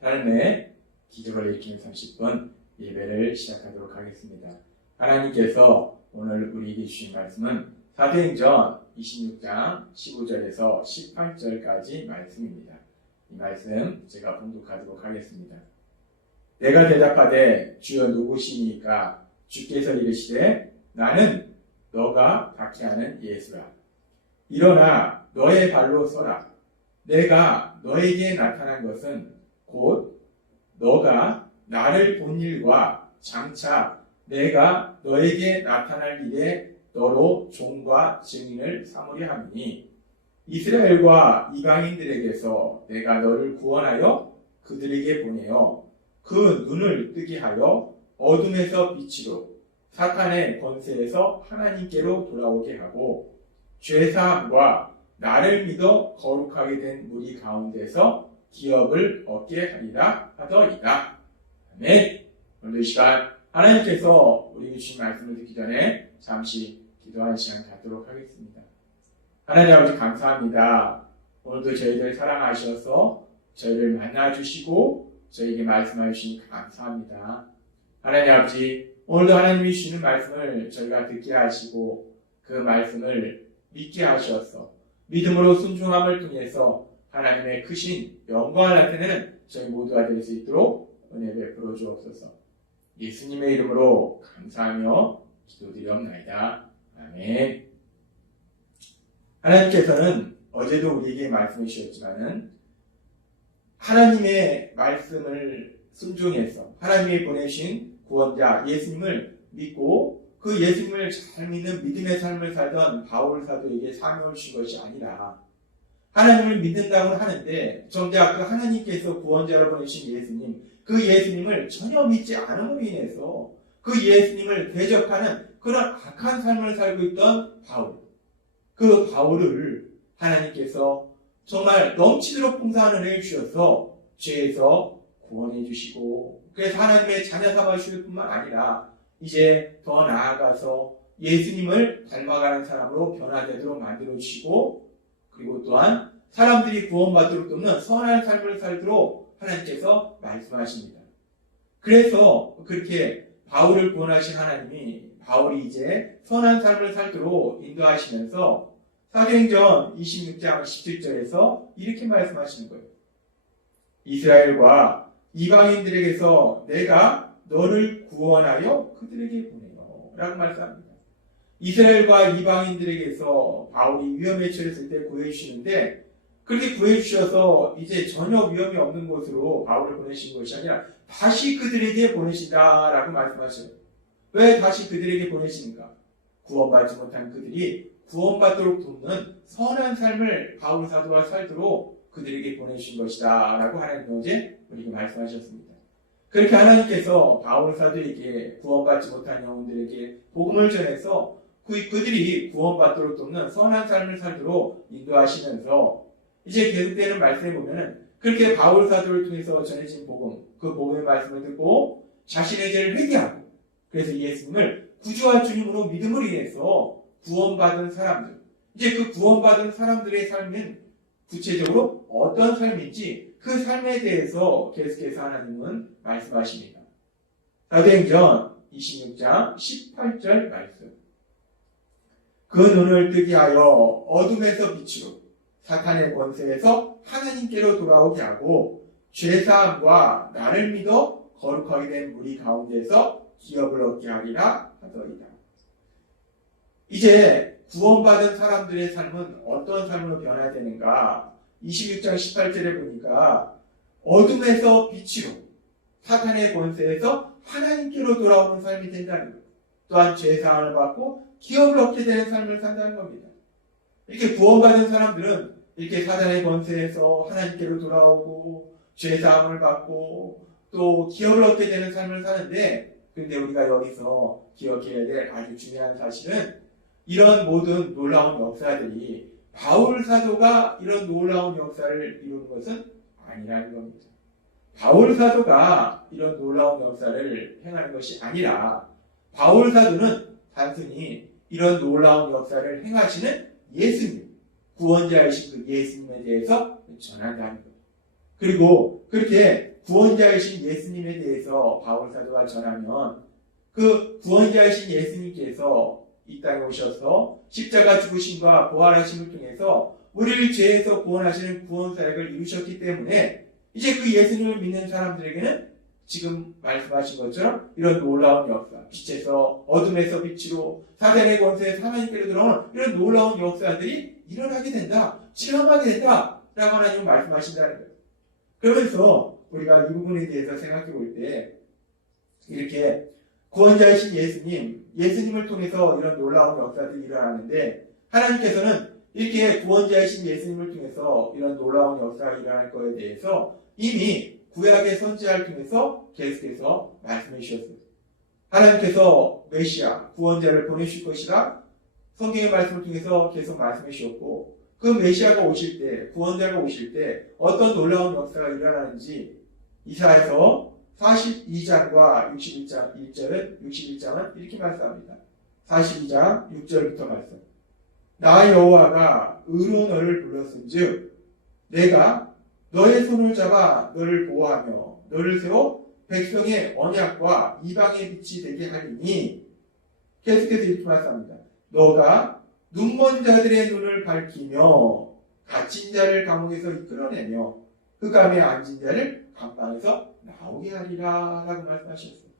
삶의 기적을 일으키는 30분 예배를 시작하도록 하겠습니다. 하나님께서 오늘 우리에게 주신 말씀은 사도행전 26장 15절에서 18절까지 말씀입니다. 이 말씀 제가 봉독하도록 하겠습니다. 내가 대답하되 주여 누구시니까? 주께서 이르시되 나는 너가 박해하는 예수라. 일어나 너의 발로 서라. 내가 너에게 나타난 것은 곧 너가 나를 본 일과 장차 내가 너에게 나타날 일에 너로 종과 증인을 삼으려 함이니 이스라엘과 이방인들에게서 내가 너를 구원하여 그들에게 보내어 그 눈을 뜨게 하여 어둠에서 빛으로 사탄의 권세에서 하나님께로 돌아오게 하고 죄사함과 나를 믿어 거룩하게 된 무리 가운데서 기업을 얻게 하리라 하더이다. 아멘. 오늘 이 시간 하나님께서 우리에게 주신 말씀을 듣기 전에 잠시 기도하는 시간 갖도록 하겠습니다. 하나님 아버지 감사합니다. 오늘도 저희들 사랑하셔서 저희를 만나주시고 저희에게 말씀해 주시니 감사합니다. 하나님 아버지 오늘도 하나님이 주시는 말씀을 저희가 듣게 하시고 그 말씀을 믿게 하셔서 믿음으로 순종함을 통해서 하나님의 크신 영광을 나타내는 저희 모두가 될 수 있도록 은혜 베풀어 주옵소서. 예수님의 이름으로 감사하며 기도드리옵나이다. 아멘. 하나님께서는 어제도 우리에게 말씀해 주셨지만은 하나님의 말씀을 순종해서 하나님이 보내신 구원자 예수님을 믿고 그 예수님을 잘 믿는 믿음의 삶을 살던 바울 사도에게 사명을 주신 것이 아니라 하나님을 믿는다고 하는데 정작 그 하나님께서 구원자로 보내신 예수님, 그 예수님을 전혀 믿지 않음으로 인해서 그 예수님을 대적하는 그런 악한 삶을 살고 있던 바울, 그 바울을 하나님께서 정말 넘치도록 풍성한 은혜를 주셔서 죄에서 구원해 주시고 그래서 하나님의 자녀 삼아 주실 뿐만 아니라 이제 더 나아가서 예수님을 닮아가는 사람으로 변화되도록 만들어 주시고 그리고 또한 사람들이 구원받도록 돕는 선한 삶을 살도록 하나님께서 말씀하십니다. 그래서 그렇게 바울을 구원하신 하나님이 바울이 이제 선한 삶을 살도록 인도하시면서 사도행전 26장 17절에서 이렇게 말씀하시는 거예요. 이스라엘과 이방인들에게서 내가 너를 구원하여 그들에게 보내요 라고 말씀합니다. 이스라엘과 이방인들에게서 바울이 위험에 처했을 때 구해주시는데 그렇게 구해주셔서 이제 전혀 위험이 없는 곳으로 바울을 보내신 것이 아니라 다시 그들에게 보내신다라고 말씀하셔요. 왜 다시 그들에게 보내십니까? 구원받지 못한 그들이 구원받도록 돕는 선한 삶을 바울 사도가 살도록 그들에게 보내신 것이다 라고 하나님 어제 우리에게 말씀하셨습니다. 그렇게 하나님께서 바울 사도에게 구원받지 못한 영혼들에게 복음을 전해서 그들이 구원받도록 돕는 선한 삶을 살도록 인도하시면서 이제 계속되는 말씀에 보면은 그렇게 바울 사도를 통해서 전해진 복음, 그 복음의 말씀을 듣고 자신의 죄를 회개하고 그래서 예수님을 구주와 주님으로 믿음으로 인해서 구원받은 사람들, 이제 그 구원받은 사람들의 삶은 구체적으로 어떤 삶인지 그 삶에 대해서 계속해서 하나님은 말씀하십니다. 사도행전 26장 18절 말씀. 그 눈을 뜨게 하여 어둠에서 빛으로 사탄의 권세에서 하나님께로 돌아오게 하고 죄사함과 나를 믿어 거룩하게 된 무리 가운데서 기업을 얻게 하리라 하더이다. 이제 구원받은 사람들의 삶은 어떤 삶으로 변화해야 되는가? 26장 18절에 보니까 어둠에서 빛으로 사탄의 권세에서 하나님께로 돌아오는 삶이 된다는 것. 또한 죄사함을 받고 기업을 얻게 되는 삶을 산다는 겁니다. 이렇게 구원받은 사람들은 이렇게 사탄의 권세에서 하나님께로 돌아오고 죄사함을 받고 또 기업을 얻게 되는 삶을 사는데 근데 우리가 여기서 기억해야 될 아주 중요한 사실은 이런 모든 놀라운 역사들이 바울 사도가 이런 놀라운 역사를 이루는 것은 아니라는 겁니다. 바울 사도가 이런 놀라운 역사를 행하는 것이 아니라 바울 사도는 단순히 이런 놀라운 역사를 행하시는 예수님, 구원자이신 그 예수님에 대해서 전한다는 거예요. 그리고 그렇게 구원자이신 예수님에 대해서 바울 사도가 전하면 그 구원자이신 예수님께서 이 땅에 오셔서 십자가 죽으심과 부활하심을 통해서 우리를 죄에서 구원하시는 구원 사역을 이루셨기 때문에 이제 그 예수님을 믿는 사람들에게는 지금 말씀하신 것처럼 이런 놀라운 역사, 빛에서 어둠에서 빛으로 사단의 권세에 하나님께로 들어오는 이런 놀라운 역사들이 일어나게 된다, 체험하게 된다 라고 하나님은 말씀하신다는 거예요. 그러면서 우리가 이 부분에 대해서 생각해 볼 때 이렇게 구원자이신 예수님을 통해서 이런 놀라운 역사들이 일어나는데 하나님께서는 이렇게 구원자이신 예수님을 통해서 이런 놀라운 역사가 일어날 것에 대해서 이미 구약의 선지자를 통해서 계속해서 말씀해 주셨어요. 하나님께서 메시아, 구원자를 보내실 것이라 성경의 말씀을 통해서 계속 말씀해 주셨고 그 메시아가 오실 때, 구원자가 오실 때 어떤 놀라운 역사가 일어나는지 이사야서 42장과 61장은 이렇게 말씀합니다. 42장 6절부터 말씀. 나 여호와가 의로 너를 불렀은즉 내가 너의 손을 잡아 너를 보호하며 너를 세워 백성의 언약과 이방의 빛이 되게 하리니 계속해서 이렇게 말씀합니다. 너가 눈먼 자들의 눈을 밝히며 갇힌 자를 감옥에서 이끌어내며 흑암에 앉은 자를 감방에서 나오게 하리라 라고 말씀하셨어요.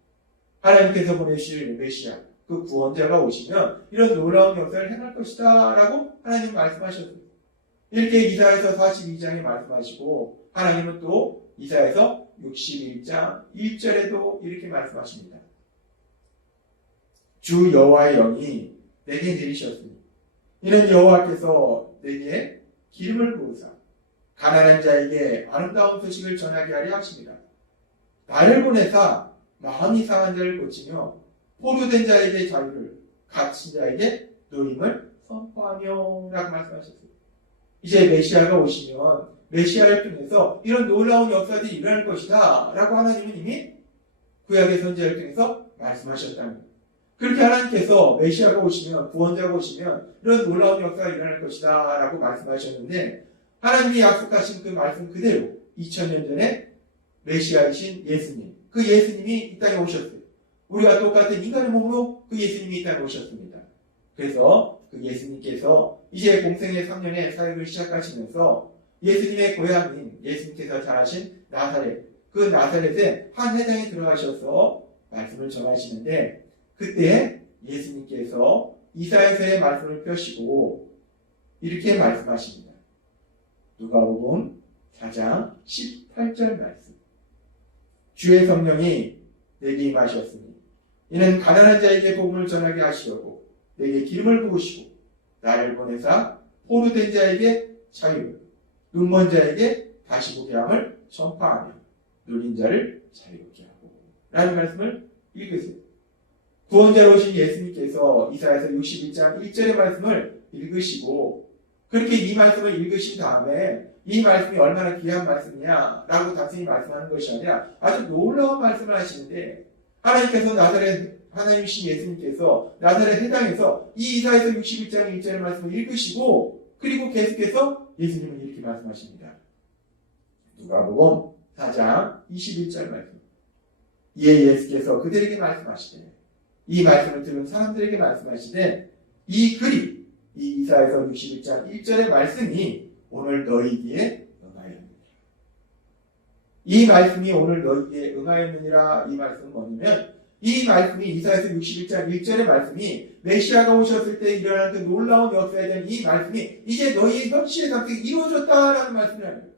하나님께서 보내실 메시아, 그 구원자가 오시면 이런 놀라운 역사를 행할 것이다 라고 하나님 말씀하셨어요. 이렇게 이사야서 42장에 말씀하시고 하나님은 또 이사야서 61장 1절에도 이렇게 말씀하십니다. 주 여호와의 영이 내게 내리셨으니 이는 여호와께서 내게 기름을 부으사 가난한 자에게 아름다운 소식을 전하게 하려 하십니다. 나를 보내사 마음이 상한 자를 고치며 포로된 자에게 자유를, 갇힌 자에게 노임을 선포하며 라고 말씀하셨어요. 이제 메시아가 오시면 메시아를 통해서 이런 놀라운 역사들이 일어날 것이다 라고 하나님은 이미 구약의 선지자를 통해서 말씀하셨다는 거예요. 그렇게 하나님께서 메시아가 오시면, 구원자가 오시면 이런 놀라운 역사가 일어날 것이다 라고 말씀하셨는데 하나님이 약속하신 그 말씀 그대로 2000년 전에 메시아이신 예수님, 그 예수님이 이 땅에 오셨어요. 우리가 똑같은 인간의 몸으로 그 예수님이 이 땅에 오셨습니다. 그래서 그 예수님께서 이제 공생의 3년의 사역을 시작하시면서 예수님의 고향인 예수님께서 자라신 나사렛, 그 나사렛의 한 회당에 들어가셔서 말씀을 전하시는데 그때 예수님께서 이사야서의 말씀을 펴시고 이렇게 말씀하십니다. 누가복음 4장 18절 말씀. 주의 성령이 내게 임하셨으니 이는 가난한 자에게 복음을 전하게 하시려고 내게 기름을 부으시고 나를 보내사 포로된 자에게 자유를, 눈먼 자에게 다시 보게 함을 전파하며 눌린 자를 자유롭게 하고 라는 말씀을 읽으세요. 구원자로 오신 예수님께서 이사야서 61장 1절의 말씀을 읽으시고 그렇게 이 말씀을 읽으신 다음에 이 말씀이 얼마나 귀한 말씀이냐 라고 단순히 말씀하는 것이 아니라 아주 놀라운 말씀을 하시는데 하나님께서 하나님이신 예수님께서 나사렛 회당에서 이 이사야서 61장 1절의 말씀을 읽으시고 그리고 계속해서 예수님은 이렇게 말씀하십니다. 누가복음 4장 21절 말씀. 이에 예수께서 그들에게 말씀하시되 이 말씀을 들은 사람들에게 말씀하시되 이 글이 이 이사야서 61장 1절의 말씀이 오늘 너희에게 응하였느니라. 이 말씀이 오늘 너희에게 응하였느니라. 이 말씀은 뭐냐면 이 말씀이 이사야서 61장 1절의 말씀이 메시아가 오셨을 때 일어난 그 놀라운 역사에 대한 이 말씀이 이제 너희의 현실의 상태가 이루어졌다라는 말씀이라는 거예요.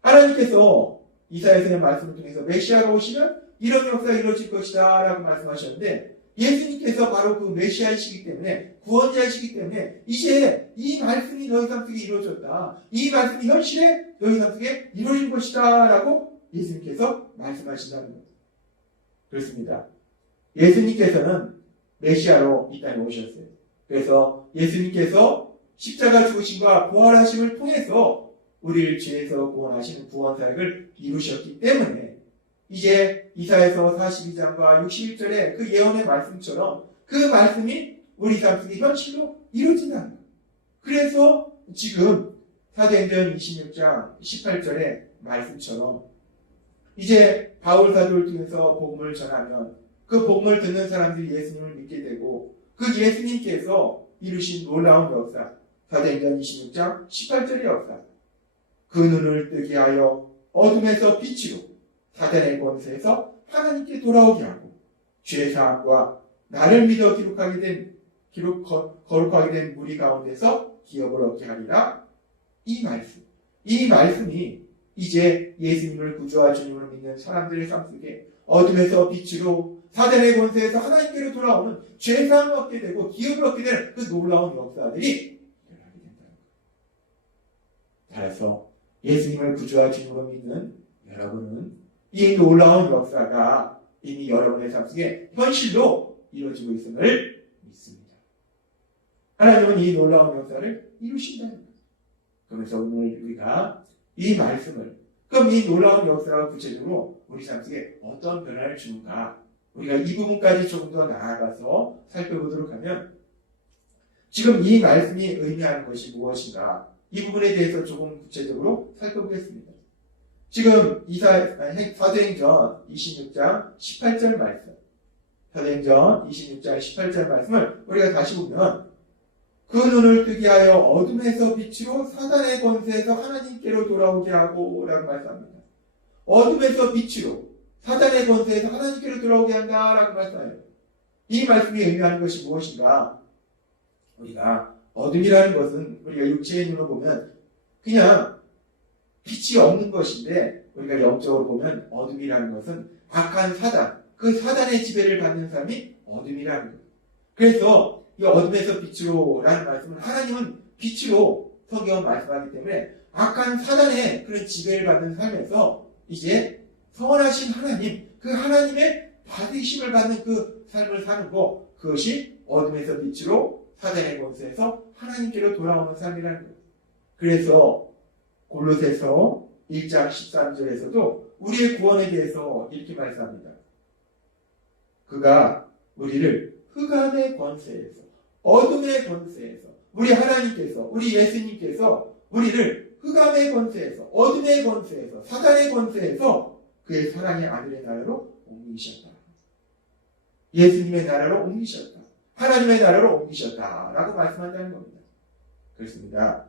하나님께서 이사야서의 말씀을 통해서 메시아가 오시면 이런 역사가 이루어질 것이다 라고 말씀하셨는데 예수님께서 바로 그 메시아이시기 때문에 구원자이시기 때문에 이제 이 말씀이 너희 삶 속에 이루어졌다. 이 말씀이 현실에 너희 삶 속에 이루어질 것이다 라고 예수님께서 말씀하신다는 겁니다. 그렇습니다. 예수님께서는 메시아로 이 땅에 오셨어요. 그래서 예수님께서 십자가 죽으심과 부활하심을 통해서 우리를 죄에서 구원하시는 구원사역을 이루셨기 때문에 이제 이사야서 42장과 61절의 그 예언의 말씀처럼 그 말씀이 우리 삶 속에 현실로 이루어진다는 거예요. 그래서 지금 사도행전 26장 18절의 말씀처럼 이제 바울 사도를 통해서 복음을 전하면 그 복음을 듣는 사람들이 예수님을 믿게 되고 그 예수님께서 이루신 놀라운 역사, 사도행전 26장 18절의 역사, 그 눈을 뜨게 하여 어둠에서 빛으로 사단의 권세에서 하나님께 돌아오게 하고 죄사함과 나를 믿어 거룩하게 된 무리 가운데서 기업을 얻게 하리라. 이 말씀이 이제 예수님을 구주와 주님으로 믿는 사람들의 삶 속에 어둠에서 빛으로 사단의 권세에서 하나님께로 돌아오는 죄사함을 얻게 되고 기업을 얻게 되는 그 놀라운 역사들이 일어나게 된다는 거예요. 따라서 예수님을 구주와 주님으로 믿는 여러분은 이 놀라운 역사가 이미 여러분의 삶 속에 현실로 이루어지고 있음을 믿습니다. 하나님은 이 놀라운 역사를 이루신다는 거예요. 그러면서 오늘 우리가 이 말씀을, 그럼 이 놀라운 역사가 구체적으로 우리 삶 속에 어떤 변화를 주는가, 우리가 이 부분까지 조금 더 나아가서 살펴보도록 하면, 지금 이 말씀이 의미하는 것이 무엇인가, 이 부분에 대해서 조금 구체적으로 살펴보겠습니다. 지금 사도행전 26장 18절 말씀, 사도행전 26장 18절 말씀을 우리가 다시 보면, 그 눈을 뜨게 하여 어둠에서 빛으로 사단의 권세에서 하나님께로 돌아오게 하고 라고 말씀합니다. 어둠에서 빛으로 사단의 권세에서 하나님께로 돌아오게 한다 라고 말씀해요. 이 말씀이 의미하는 것이 무엇인가? 우리가 어둠이라는 것은 우리가 육체의 눈으로 보면 그냥 빛이 없는 것인데, 우리가 영적으로 보면 어둠이라는 것은 악한 사단, 그 사단의 지배를 받는 사람이 어둠이라는 거예요. 그래서 이 어둠에서 빛으로 라는 말씀은 하나님은 빛으로 성경은 말씀하기 때문에 악한 사단의 그런 지배를 받는 삶에서 이제 선하신 하나님, 그 하나님의 받으심을 받는 그 삶을 사는 것, 그것이 어둠에서 빛으로 사단의 권세에서 하나님께로 돌아오는 삶이라는 거예요. 그래서 골로새서 1장 13절에서도 우리의 구원에 대해서 이렇게 말씀합니다. 그가 우리를 흑암의 권세에서, 어둠의 권세에서, 우리 하나님께서, 우리 예수님께서 우리를 흑암의 권세에서, 어둠의 권세에서, 사단의 권세에서 그의 사랑의 아들의 나라로 옮기셨다. 예수님의 나라로 옮기셨다. 하나님의 나라로 옮기셨다. 라고 말씀한다는 겁니다. 그렇습니다.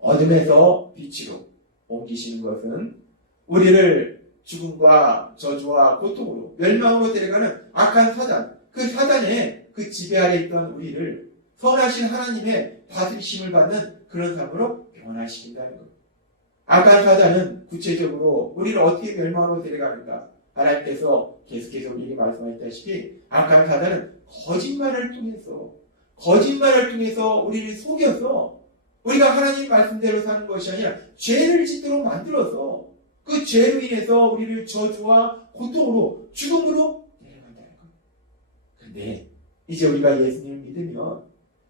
어둠에서 빛으로 옮기시는 것은 우리를 죽음과 저주와 고통으로, 멸망으로 데려가는 악한 사단, 그 사단의 그 지배 아래 있던 우리를 선하신 하나님의 다스리심을 받는 그런 삶으로 변화시킨다는 것. 악한 사단은 구체적으로 우리를 어떻게 멸망으로 데려가는가? 하나님께서 계속해서 우리에게 말씀하셨다시피 악한 사단은 거짓말을 통해서 우리를 속여서 우리가 하나님 말씀대로 사는 것이 아니라 죄를 짓도록 만들어서 그 죄로 인해서 우리를 저주와 고통으로, 죽음으로 내려간다는 것. 근데 이제 우리가 예수님을 믿으면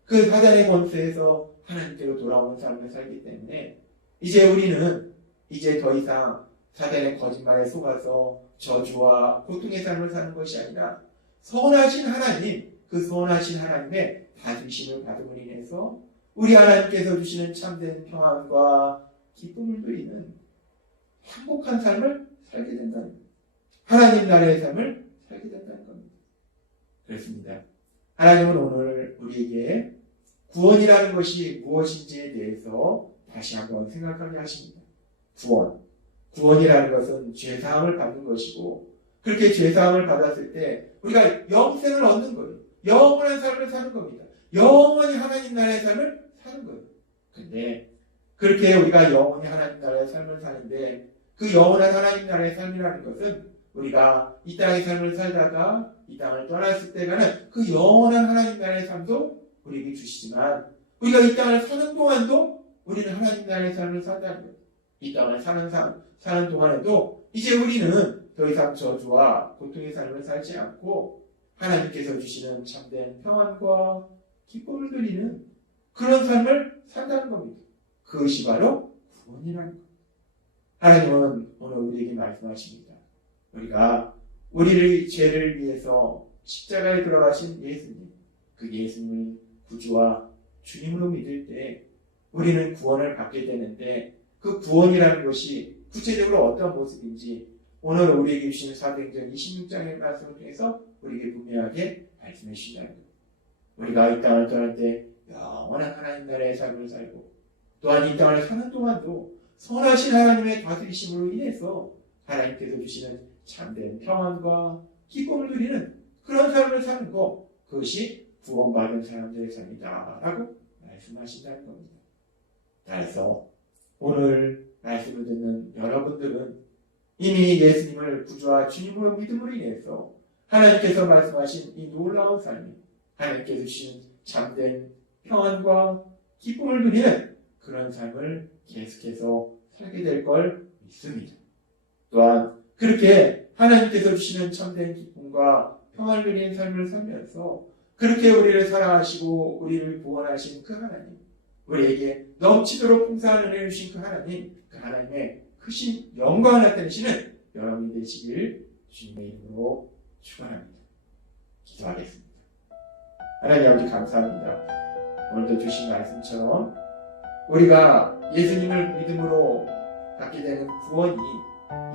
그 사단의 권세에서 하나님께로 돌아오는 삶을 살기 때문에 이제 우리는 이제 더 이상 사단의 거짓말에 속아서 저주와 고통의 삶을 사는 것이 아니라 선하신 하나님, 그 선하신 하나님의 다스리심을 받음으로 인해서 우리 하나님께서 주시는 참된 평안과 기쁨을 누리는 행복한 삶을 살게 된다는 겁니다. 하나님 나라의 삶을 살게 된다는 겁니다. 그렇습니다. 하나님은 오늘 우리에게 구원이라는 것이 무엇인지에 대해서 다시 한번 생각하게 하십니다. 구원이라는 것은 죄사함을 받는 것이고, 그렇게 죄사함을 받았을 때 우리가 영생을 얻는 거예요. 영원한 삶을 사는 겁니다. 영원히 하나님 나라의 삶을 사는 거예요. 근데 그렇게 우리가 영원히 하나님 나라의 삶을 사는데, 그 영원한 하나님 나라의 삶이라는 것은 우리가 이 땅의 삶을 살다가 이 땅을 떠났을 때 가는 그 영원한 하나님 나라의 삶도 우리에게 주시지만, 우리가 이 땅을 사는 동안도 우리는 하나님 나라의 삶을 산다는 거예요. 이 땅을 사는 동안에도 이제 우리는 더 이상 저주와 고통의 삶을 살지 않고 하나님께서 주시는 참된 평안과 기쁨을 누리는 그런 삶을 산다는 겁니다. 그것이 바로 구원이라는 것. 하나님은 오늘 우리에게 말씀하십니다. 우리가 우리의 죄를 위해서 십자가에 들어가신 예수님, 그 예수님을 구주와 주님으로 믿을 때 우리는 구원을 받게 되는데 그 구원이라는 것이 구체적으로 어떤 모습인지 오늘 우리에게 주시는 사도행전 26장의 말씀을 통해서 우리에게 분명하게 말씀해 주신다는 것. 우리가 이 땅을 떠날 때 영원한 하나님 나라의 삶을 살고 또한 이 땅을 사는 동안도 선하신 하나님의 다스리심으로 인해서 하나님께서 주시는 참된 평안과 기쁨을 누리는 그런 삶을 사는 것, 그것이 구원받은 사람들의 삶이다 라고 말씀하신다는 겁니다. 따라서 오늘 말씀을 듣는 여러분들은 이미 예수님을 구주와 주님으로 믿음으로 인해서 하나님께서 말씀하신 이 놀라운 삶이 하나님께서 주시는 참된 평안과 기쁨을 누리는 그런 삶을 계속해서 살게 될 걸 믿습니다. 또한 그렇게 하나님께서 주시는 참된 기쁨과 평안을 누리는 삶을 살면서 그렇게 우리를 사랑하시고 우리를 구원하신 그 하나님, 우리에게 넘치도록 풍성한 은혜를 주신 그 하나님, 그 하나님의 크신 영광을 나타내시는 여러분이 되시길 주님의 이름으로 축원합니다. 기도하겠습니다. 하나님 아버지 감사합니다. 오늘도 주신 말씀처럼 우리가 예수님을 믿음으로 갖게 되는 구원이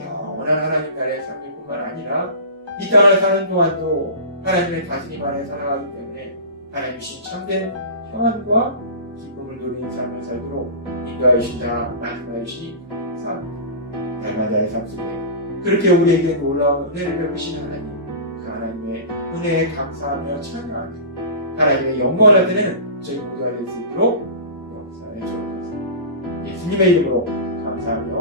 영원한 하나님 나라의 삶일 뿐만 아니라 이 땅을 사는 동안도 하나님의 다스림 안에 살아가기 때문에 하나님 주신 참된 평안과 기쁨을 누리는 삶을 살도록 인도하여 주신다 말씀하여 주시니 감사합니다. 날마다의 삶 속에 그렇게 우리에게 놀라운 은혜를 베푸신 하나님, 그 하나님의 은혜에 감사하며 찬양하며 하나님의 영광을 나타내는 저희 모두가 될 수 있도록 역사에 주옵소서. 예수님의 이름으로 감사하며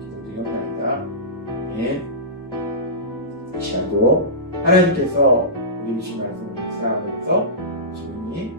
기도드리옵나이다. 아멘. 이 시간도 하나님께서 우리 주신 말씀을 묵상하면서 조용히